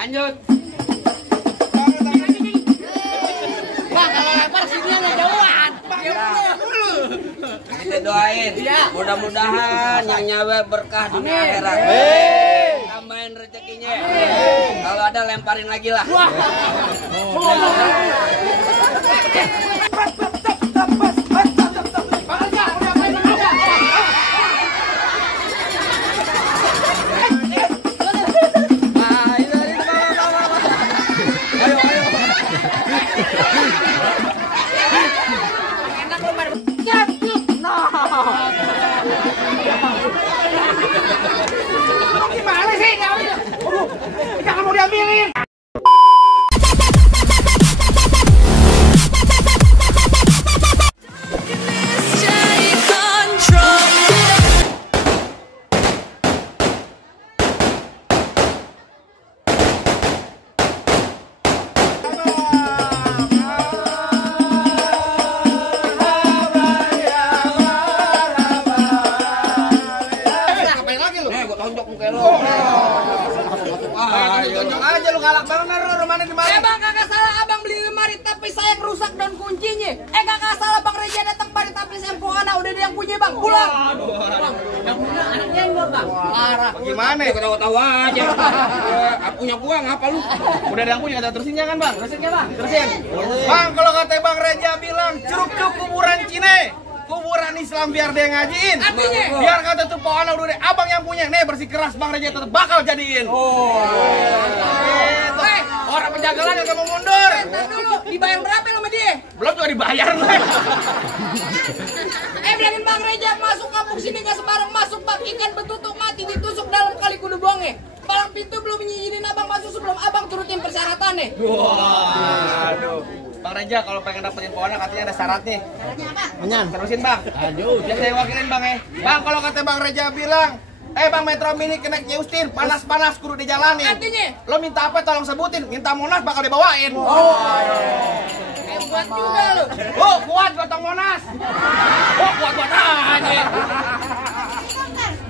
Lanjut. Bang, kalau lempar sini ada jauhan. Kita doain. Mudah-mudahan yang nyawer berkah dunia akhirat. Tambahin rezekinya. Kalau ada lemparin lagi lah. Gimana sih? Jangan mau diambilin. Tonjok aja lu galak banget, rumahnya di mana? Bang, kagak salah abang beli lemari tapi saya rusak dan kuncinya. Kagak salah Bang Reja datang pada tapi sempo anak udah dia yang punya Bang, pulang. Bang, yang punya anaknya yang Bang. Parah. Gimana? Ketawa-tawa aja. Punya gua ngapa lu? Udah ada yang punya, ada terusinnya kan Bang? Terusinnya Bang. Terusin. Bang, kalau kata Bang Reja bilang curug kuburan Cine. Kuburan Islam biar dia ngajiin. Artinya? Biar kata tuh pohon udah abang yang punya. Nih bersikeras Bang Reja tetap bakal jadiin. Gitu. Orang penjagalan yang mau mundur. Entar dulu, dibayar berapa sama dia? Belum juga dibayar lah. Bilangin Bang Reja masuk kampung sini gak sembarang masuk Bang, ikan betutuk mati ditusuk dalam kali kudu buangnya. Palang pintu belum nyizinin abang masuk sebelum abang turutin persyaratannya. Waduh. Bang Reja kalau pengen dapetin pohonnya katanya ada syaratnya. Syaratnya apa? Menyan. Terusin Bang. Aduh. Biar saya wakilin Bang ya. Bang kalau kata Bang Reja bilang, Bang Metro Mini kena Justin, panas-panas kudu dijalanin. Artinya? Lo minta apa tolong sebutin, minta Monas bakal dibawain. Kuat juga lu. Oh kuat gotong Monas. Oh kuat aja.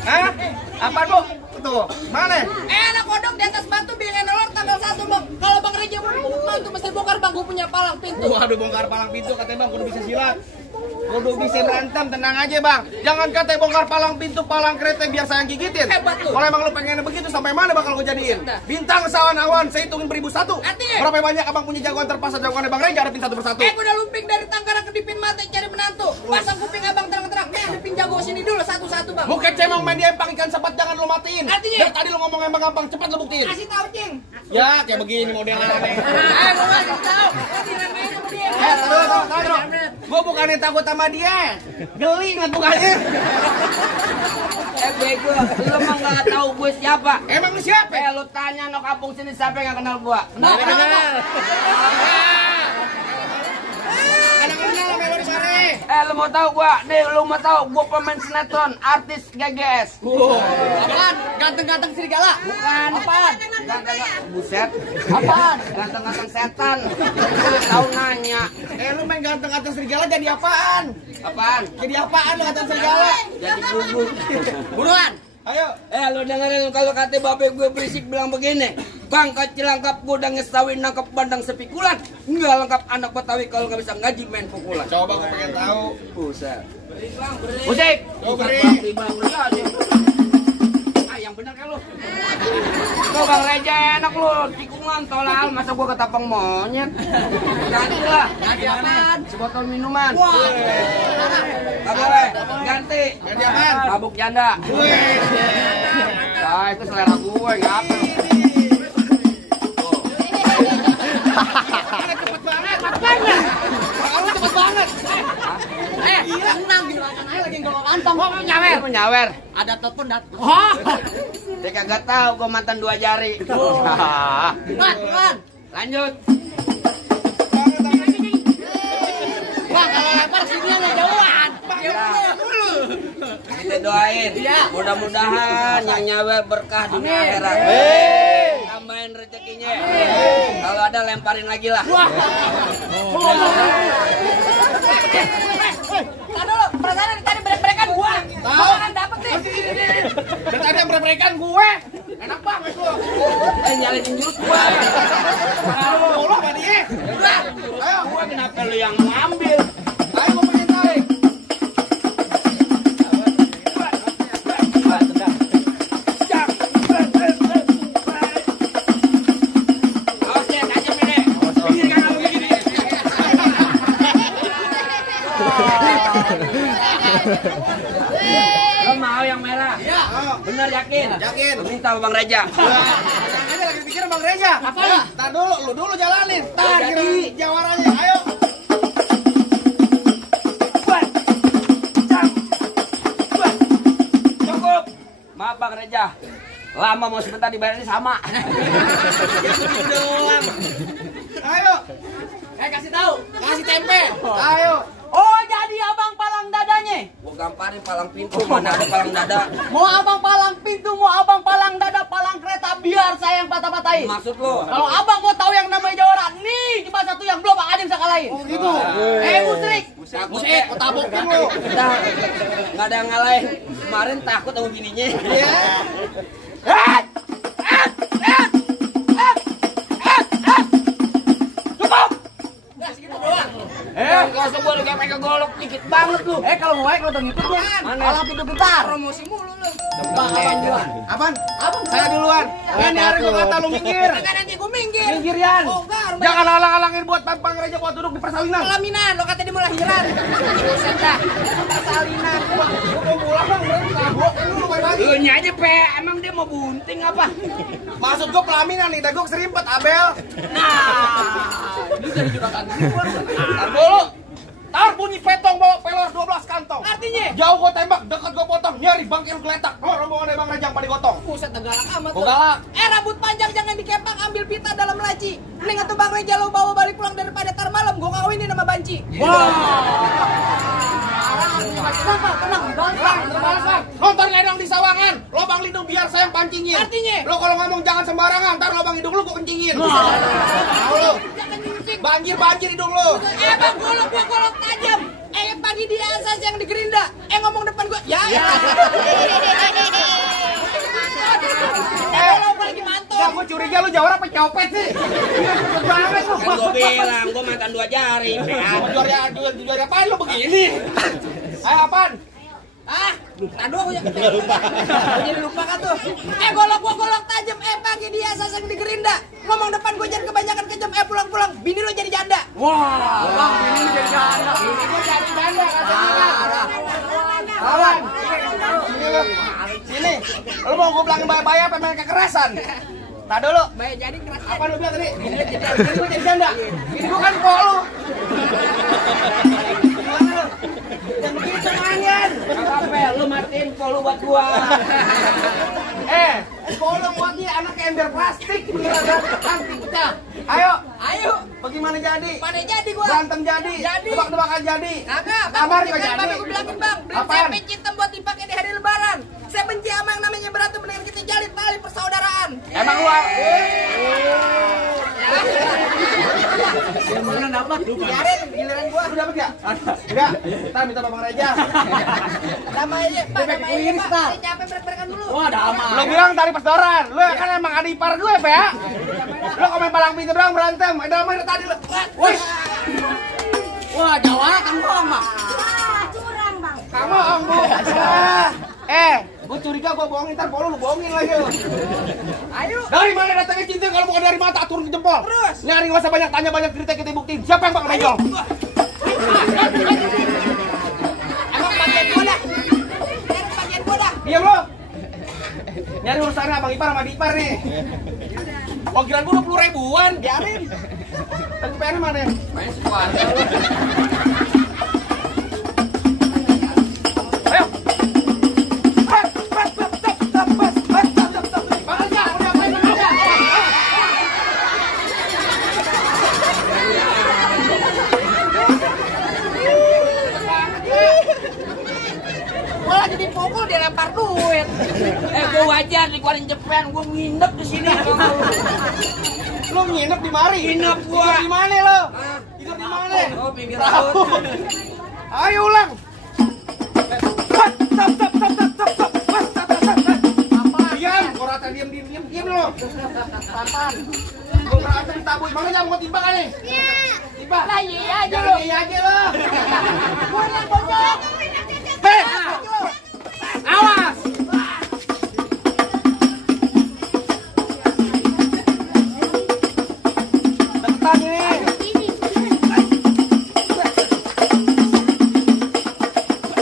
Hah? Apaan Bu? Tuh, mana? Enak kodok di atas batu biar nolor tanggal 1 Bang. Kalau Bang Reja mau mantu mesti bongkar Bang, gue punya palang pintu. Waduh bongkar palang pintu katanya Bang kudu bisa silat. Kudu bisa berantem, tenang aja Bang. Jangan katanya bongkar palang pintu, palang kereta biar saya yang gigitin. Hebat lu. Kalau emang lu pengen begitu sampai mana bakal gue jadiin? Bintang sawan awan, saya hitungin beribu satu. Artinya? Berapa banyak abang punya jagoan terpaksa jagoannya Bang Reja hadapin satu persatu. Gue udah lumping dari Tangkaran ke Dipin Mate cari menantu. Pasang kuping abang terang-terang. Nih Dipin jago sini dulu satu-satu Bang. Bukan cemong main dia empang ikan sepat jangan lu matiin. Artinya? Dari tadi lu ngomong emang gampang, cepat lu buktiin. Kasih tahu Cing. Ya kayak begini modelnya aneh. Gue kasih tahu. Diramain sama dia. Taruh. Gue bukannya takut sama dia. Geli nggak bukannya. Bego, lu mah nggak tahu gue siapa. Emang lu siapa? Lu tanya no kampung sini siapa yang nggak kenal gua? Kenal. Kenal sama lu di mana? Lu mau tahu gua? Lu mau tahu gua pemain sinetron, artis GGS. Apaan? Ganteng-ganteng serigala? Bukan. Apaan? Buset. Apaan? Ganteng-ganteng setan. Tahu nanya. Lu main ganteng-ganteng serigala jadi apaan? Apaan? Jadi apaan lu ganteng serigala? Jadi gugur. Buruan. Ayo. Lu dengerin kalau kata babe gue berisik bilang begini. Bang kecil lengkap gudang ngestawi nangkep bandang sepikulan. Nggak lengkap anak Betawi kalau nggak bisa ngaji main pukulan. Coba gue pengen tahu. Buset. Musik. Oh, beri. Beri aja. Yang bener kan lu. Tuh Bang Reja enak lu, tikungan tolal, masa gua ketapang monyet. Ganti lah. Ganti apaan? Sebotol minuman. Wah. Ganti. Ganti apaan? Mabuk janda. Nah, itu selera gue, ngapa? Cepet banget, makanya. Kalau cepet banget. Tenang gitu makan aja lagi nggak kantong. Nyawer. Ada telepon datang. Dia kagak tahu gua mantan 2 jari. Buruan. Lanjut. Bang, kalau lempar sini ada jauhan. Kita doain. Mudah-mudahan yang nyawer berkah dunia akhirat. Tambahin rezekinya. Kalau ada lemparin lagi lah. Tahu perasaan tadi break-breakan gua. Gua kan dapet nih. Dan tadi yang berperekan gue. Enak banget lu. Nyalain jurus gua. Aduh, lu apa dia? Ayo, gua kenapa lu yang mau ambil? Ayo gua pengen tarik. Lo mau yang merah? Iya. Bener yakin? Yakin. Lu minta sama Bang Reja. Jangan aja lagi pikirin Bang Reja. Apa? Tar dulu, lu dulu jalanin. Tar Jadi. kira jawarannya. Ayo. Cukup. Maaf Bang Reja. Lama mau sebentar dibayarnya sama. Doang. Ayo. Kasih tahu. Kasih tempe. Ayo. Oh, jadi abang palang dadanya. Gua gamparin palang pintu, mana ada palang dada. Mau abang palang pintu, mau abang palang dada, palang kereta, biar saya yang patah-patahin. Maksud lo? Kalau abang mau tahu yang namanya jawara, nih cuma satu yang belum ada yang bisa kalahin. Oh gitu. Musrik. Musrik, Gua tabokin lu. Kita nggak ada yang ngalahin. Kemarin takut sama bininya. Iya. Cukup. Udah segitu doang. Gak usah gua udah kayak golok dikit banget lu. Kalau mau baik lo tunggu itu gua. Mana? Palang pintu gitar. Promosi mulu lu. Bang, abang duluan. Apaan? Abang Saya duluan. Kan hari gua kata lu minggir. Enggak nanti gua minggir. Minggir Yan. Oh, enggak. Jangan halang-halangin buat Bang Reja buat duduk di persalinan. Pelaminan, lo kata dia mau lahiran. Buset dah. Persalinan. Gua mau pulang Bang, berarti tabokin lu balik. Lu nya aja pe, emang dia mau bunting apa? Maksud gua pelaminan nih, dah gua keserimpet Abel. Tar dulu. Tar bunyi petong bawa pelor 12 kantong. Artinya? Jauh gua tembak, dekat gua potong, nyari bangkir geletak. Oh, rombongan Bang Reja pada gotong. Buset, galak amat. Gua galak. Rambut panjang jangan dikepang, ambil pita dalam laci. Mending atuh Bang Reja lo bawa balik pulang daripada tar malam gua kawinin sama banci. Tenang, gampang. Nonton ledang di sawangan, lobang lindung biar saya yang pancingin. Artinya? Lo kalau ngomong jangan sembarangan, ntar lobang hidung lu gua kencingin. Tahu lu? Banjir hidung lu. Bang, gua golok tajam. Pagi dia asas yang di gerinda. Ngomong depan gua. Ya. Lo lagi mantap. Ya gua curiga lu jawara apa copet sih? Cepet banget lu. Kan gua bilang, gua makan 2 jari. Juara apaan lu begini? Ayo apaan? Aduh, aku jadi lupa kan tuh. Gua golok tajam. Pagi dia asas yang di gerinda. Ngomong depan gua jangan kebanyakan kejam. Pulang-pulang. Bini lo jadi janda. Bang, ini jadi janda. Ini gua jadi janda kata Awan. Sini. Lu mau gua bilangin bayar-bayar apa main kekerasan? Nah dulu. Baik jadi keras. Apa lu bilang tadi? Ini gua jadi janda. Ini gua kan kok lu. Jangan begitu manyan. Apa lu matiin polu buat gua. Kalau buat dia anak ember plastik. Nanti pecah. Ayo. Bagaimana jadi? Pada jadi gua. Berantem jadi. Jadi. Tebak-tebakan jadi. Kagak, Kamar juga jadi. Gue bilangin bang, beli Apaan? tempe hitam buat dipakai di hari lebaran. Saya benci sama yang namanya berantem, mendingan kita jalin tali persaudaraan. Emang lu Gimana dapat? Biarin, giliran gua. Lu dapat enggak? Enggak. Entar minta Bang Reja. Damai Pak, damai kuliah Pak. Star. Saya capek berat-beratkan dulu. Lu bilang tali persoran. Lu kan emang adik ipar gue, Pak ya? Lu komen palang pintu doang berantem. Damai tadi lu. Wih. Wah, Jawa kan ngomong. Curang bang. Kamu om bu. Gue curiga gue bohongin, ntar lu bohongin lagi lu. Ayo. Dari mana datangnya cinta kalau bukan dari mata turun ke jempol? Terus? Nyari nggak usah banyak tanya, banyak cerita kita buktiin. Siapa yang bakal menjol? Emang bagian gua dah. Emang bagian gua dah. Diam lu. Nyari urusannya abang ipar sama adik ipar nih. Oh kirain gue 20 ribuan. Biarin. Tadi PR mana? Main sekeluarga lu. Ayo. Gua lagi dipukul dia lempar duit. Gua wajar dikeluarin Jepang, gua nginep di sini. Lu nginep di mari? Nginep gua. Tidur di mana lo? Tidur di mana? Oh, pinggir laut. Ayo ulang. Stop. Diam, orang diam. lo. Kapan? Gua berantem tabu, makanya mau timbang kali. Tiba. Lah iya aja lo. Iya aja lo. Gua yang bonyok. Hei, awas. Deketan ini.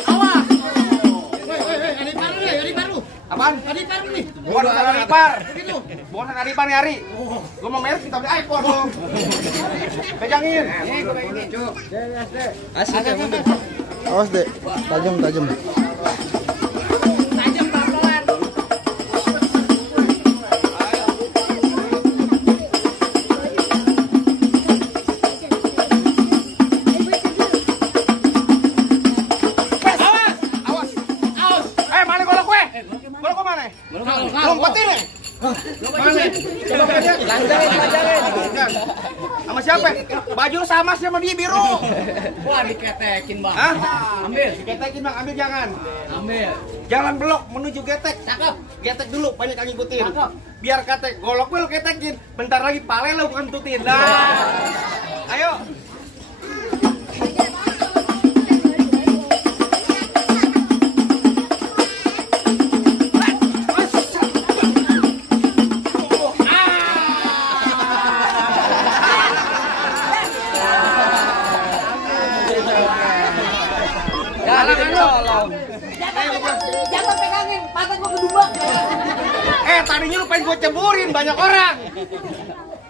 Awas. Apaan? Tadi baru nih. Bukan kakak ipar. Bukan kakak ipar nih Ari. Gua mau merek kita beli iPhone lo. Pegangin. Nih, gua ini, Cuk. Asik ya, Bang. Awas deh, tajam. Tajam pelan-pelan. Awas. Mana golok gue? Golok gue mana? Lompetin nih. Mana? Coba lihat. Lancarin. Sama siapa? Baju lu sama sih sama dia biru. Wah, diketekin, Bang. Hah? Ambil. Getekin bang, ambil jangan. Ambil. Jangan belok menuju getek. Cakep. Getek dulu, banyak yang ngikutin. Cakep. Biar ketek, golok gue lu ketekin. Bentar lagi pale lu bukan tutin. Nah. Ayo. Jangan pegangin, patah gua kedubak. Tadinya lu pengen gue ceburin banyak orang.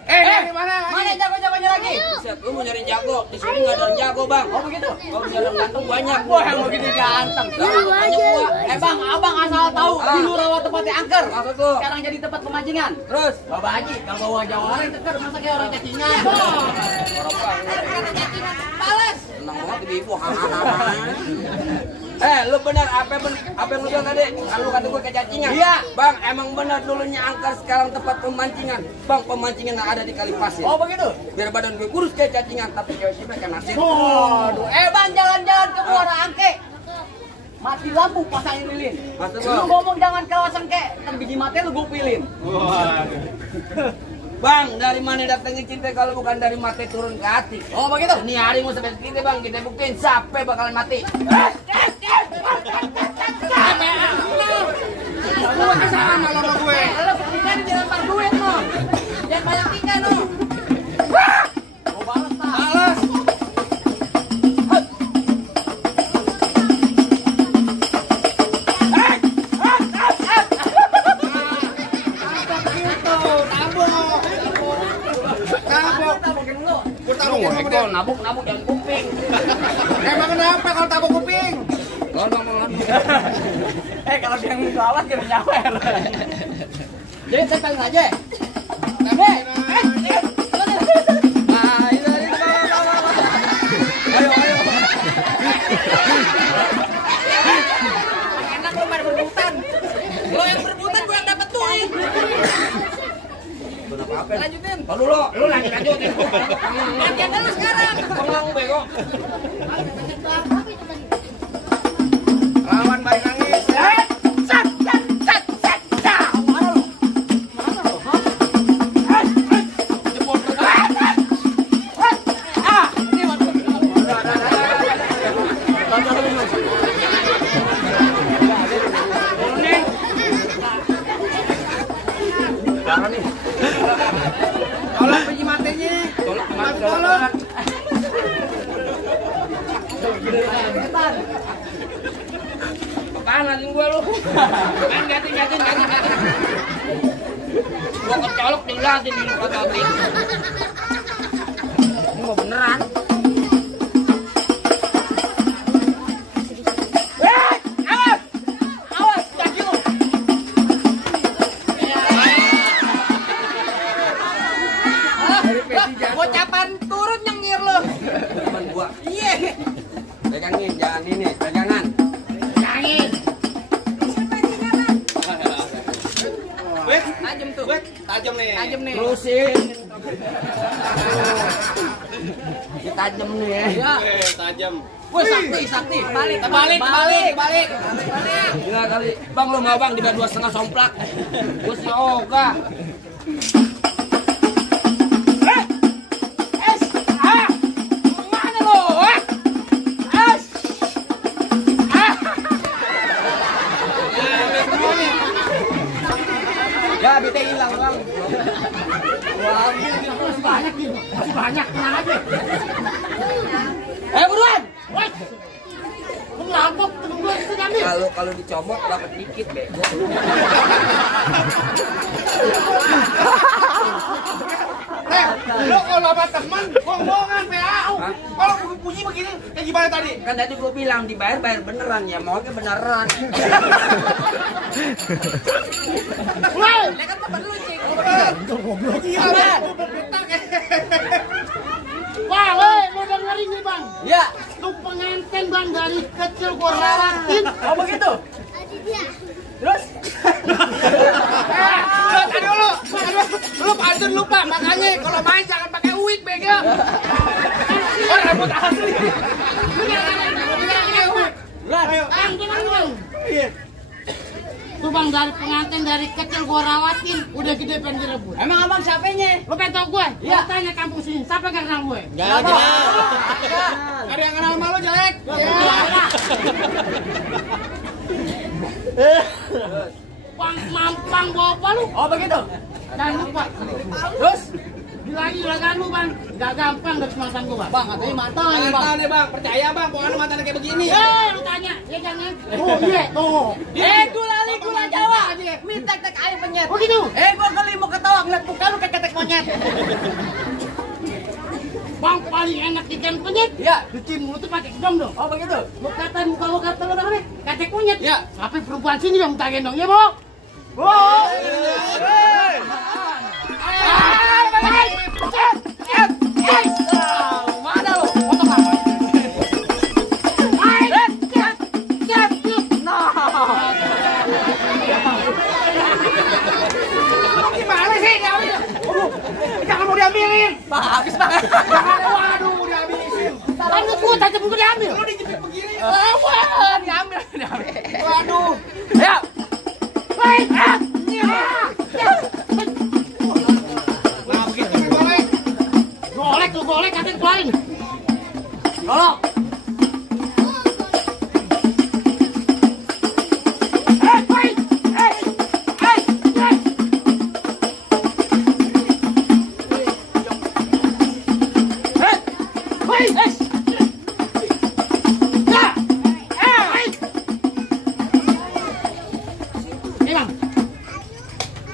Dari mana lagi? Mana jago-jagonya lagi? Buset, lu mau nyari jago. Di sini nggak ada yang jago, Bang. Oh begitu. Kalau bisa ada gantung banyak. Wah, yang begini ganteng. Banyak gua. Bang, abang asal tahu, dulu rawa tempatnya angker. Maksud lu? Sekarang jadi tempat pemancingan. Terus, Bapak Haji, kalau bawa Jawara yang teker, masa kayak orang cacingan. Males. senang banget ibu. Lu benar apa yang lu bilang tadi? Kan lu kata gue kecacingan. Iya. Bang, emang benar dulunya angker, sekarang tempat pemancingan. Bang, pemancingan yang ada di kali pasir. Oh begitu? Biar badan gue kurus kayak cacingan, tapi cewek-cewek kan nasib. Waduh, Bang, jalan-jalan ke Muara Angke. Mati lampu pasangin lilin. Maksud Lu lu? ngomong jangan kawasan ke, ntar biji mati lu gue pilin. Bang, dari mana datangnya cinta kalau bukan dari mati turun ke hati? Oh begitu? Ini hari mau sampai kita bang, kita buktiin siapa bakalan mati. Gue sama sama gue. Lu ketika dilempar duit no. Jangan banyak tinggal no. Mau balas tak? Balas. Nabuk dan kuping. Emang kenapa kalau tabok kuping? Kalau dia yang galak kira nyawa ya lo. Jadi saya tanya aja. Enak lo pada berbutan. Lo yang berbutan gue yang dapat duit. Lanjutin. Kalau lu lanjutin. Lanjutin dulu sekarang. Pengang bego. Lawan balik nangis. Tolong pergi matanya. Tolong. Apaan anjing gua lu? Kan ganti. Gua kecolok dilatin di ototik. Ini mau beneran. Awas, kaki lu. Bocapan turun nyengir lu. Temen gua. Iya. Pegangin, jangan ini, pegangan. Pegangin. Wait, Tajam tuh. wait. Tajam nih. Tajam nih. Terusin. Ini tajam nih. Ya. Tajam. Wah, sakti. Balik. Gila kali. Bang lu mau bang dibayar 2,5 somplak. Gua si Oga. Mana lo? Ya, bete hilang bang. Masih banyak, tenang aja. Buruan. Woi. Ngelampok, temen gue itu diambil. Kalau dicomot dapat dikit bego. Lo kalau sama teman, bohongan PAU. Kalau bunyi begini, kayak gimana tadi? Kan tadi gua bilang bayar beneran ya, mau ke beneran. Woi, kan temen lu, Cik. Wah, woi, lu dengerin nih, Bang. Ya. Lu pengantin, Bang, dari kecil gua rawatin. Oh begitu. Terus? Tadi lu pantun lupa, makanya kalau main jangan pakai wig bego. Oh, rambut asli. Bang, dengerin, Bang. Tuh, Bang, dari pengantin dari kecil gua rawatin, udah gede pengen direbut. Emang abang siapanya? Lu pengen tau gue? Iya. Lu tanya kampus ini, siapa yang kenal gue? Jangan. Ada yang kenal sama lu jelek. Bang, mampang bawa lu. Oh begitu. Jangan lupa. Terus? Bilangin juragan lu, Bang. Gak gampang dapet mantan gua, Bang. Katanya mantan nih, Bang. Mantan nih bang, percaya bang, pokoknya mantan kayak begini. Lu tanya, ya jangan. Oh iya, tuh. Gula Jawa. Minta tek air penyet. Oh gitu. Gua kali mau ketawa ngeliat muka lu kayak ketek monyet. Bang, paling enak ikan penyet. Ya. Cuci mulut tuh pakai gendong dong. Oh begitu. Lu katain muka lu kata lu namanya ketek monyet. Ya. Tapi perempuan sini yang minta gendong, ya, Bo? Mana lu? Gimana sih? Jangan mau diambilin. Habis bang. Waduh, mau dihabisin. Lanjut gua tajam gua diambil. Lu dijepit begini. Diambil. Waduh. Ya. Baik. Nah, begitu nih boleh. Golek katanya keluarin. Tolong.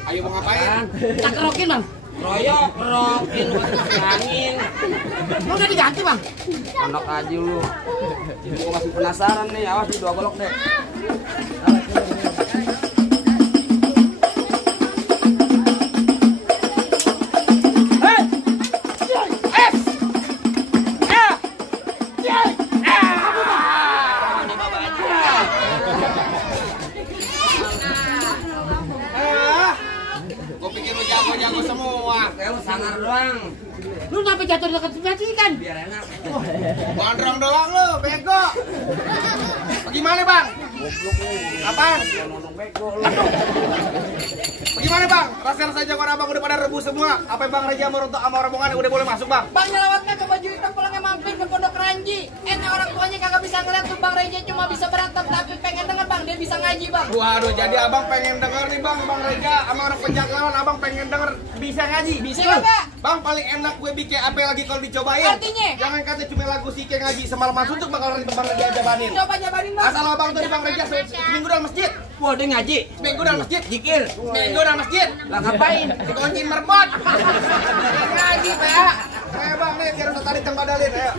Ayo mau ngapain? Tak kerokin, Bang. Royokin, angin. Lu udah diganti, Bang. Anak aja lu. Gua masih penasaran nih, awas di 2 golok deh. Gue pikir lu jago-jago semua. Kayak lu sangar doang. Lu sampai jatuh di dekat sebelah kan? Biar enak. Gondrong doang lu, bego. Bagaimana bang? Apaan? Nonong bego lu. Bagaimana bang? Rasa-rasa jagoan abang udah pada rebus semua. Apa bang Reja sama rombongan udah boleh masuk bang? Bang nyelawatnya ke baju hitam pulangnya mampir ke Pondok Ranji. Orang tuanya kagak bisa ngeliat tuh Bang Reja cuma bisa berantem tapi pengen denger Bang dia bisa ngaji Bang. Waduh, jadi abang pengen denger nih bang Reja sama orang penjagalan abang pengen denger bisa ngaji. Bisa kagak? Bang paling enak gue bikin apa lagi kalau dicobain? Artinya? Jangan kata cuma lagu Sike ngaji semalaman suntuk bakal bang Reja jabanin. Coba jabanin Bang. Asal abang tuh di Bang Reja seminggu dalam masjid. Wah, dia ngaji. Seminggu dalam masjid. Zikir. Seminggu dalam masjid. Lah ngapain? Dikunciin merbot. Ngaji Pak. Ayo bang nih biar udah tadi tembadalin ayo.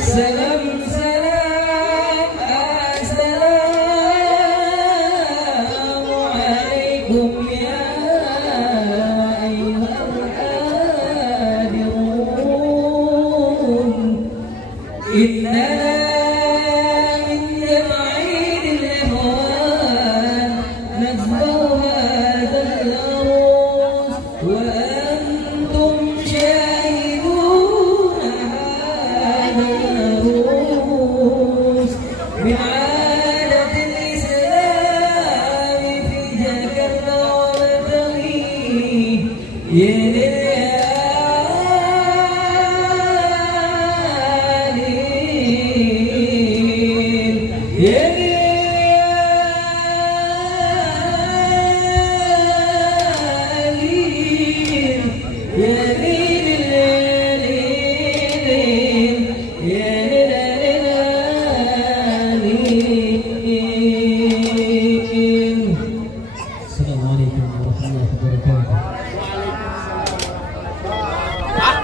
Salam salam assalamualaikum ya ayyuhal hadirun inna min jama'il ikhwan Assalamualaikum warahmatullahi wabarakatuh.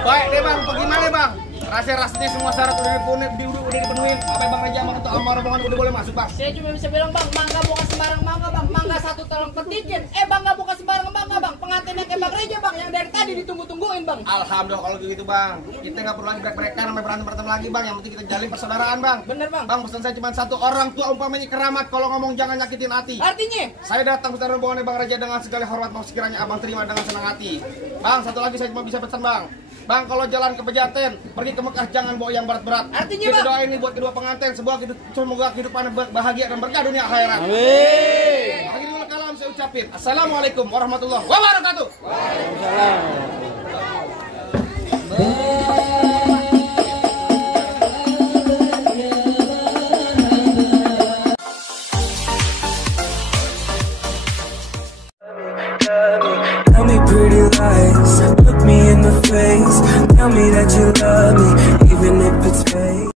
Baik deh bang, bagaimana bang? Rasanya semua syarat udah dipenuhin. Apa bang Reja mau untuk rombongan udah boleh masuk bang? Saya cuma bisa bilang bang, mangga bukan sembarang mangga bang, mangga satu tolong petikin. Bang nggak bukan sembarang mangga bang, pengantinnya kayak Bang Reja bang, yang dari tadi ditunggu-tungguin bang. Alhamdulillah kalau gitu bang, kita nggak perlu lagi break-breakan sampai berantem lagi bang. Yang penting kita jalin persaudaraan bang. Bener bang. Bang pesan saya cuma satu, orang tua umpamanya keramat, kalau ngomong jangan nyakitin hati. Artinya? Saya datang ke rombongan Bang Reja dengan segala hormat, mau sekiranya abang terima dengan senang hati. Bang, satu lagi saya cuma bisa pesan bang. Bang, kalau jalan ke Pejaten, pergi ke Mekah jangan bawa yang berat-berat. Artinya kita bang? doain ini buat kedua pengantin, semoga kehidupan bahagia dan berkah dunia akhirat. Amin. Akhirul kalam saya ucapin, Assalamualaikum warahmatullahi wabarakatuh. Tell me pretty lies, look me in the face. Tell me that you love me, even if it's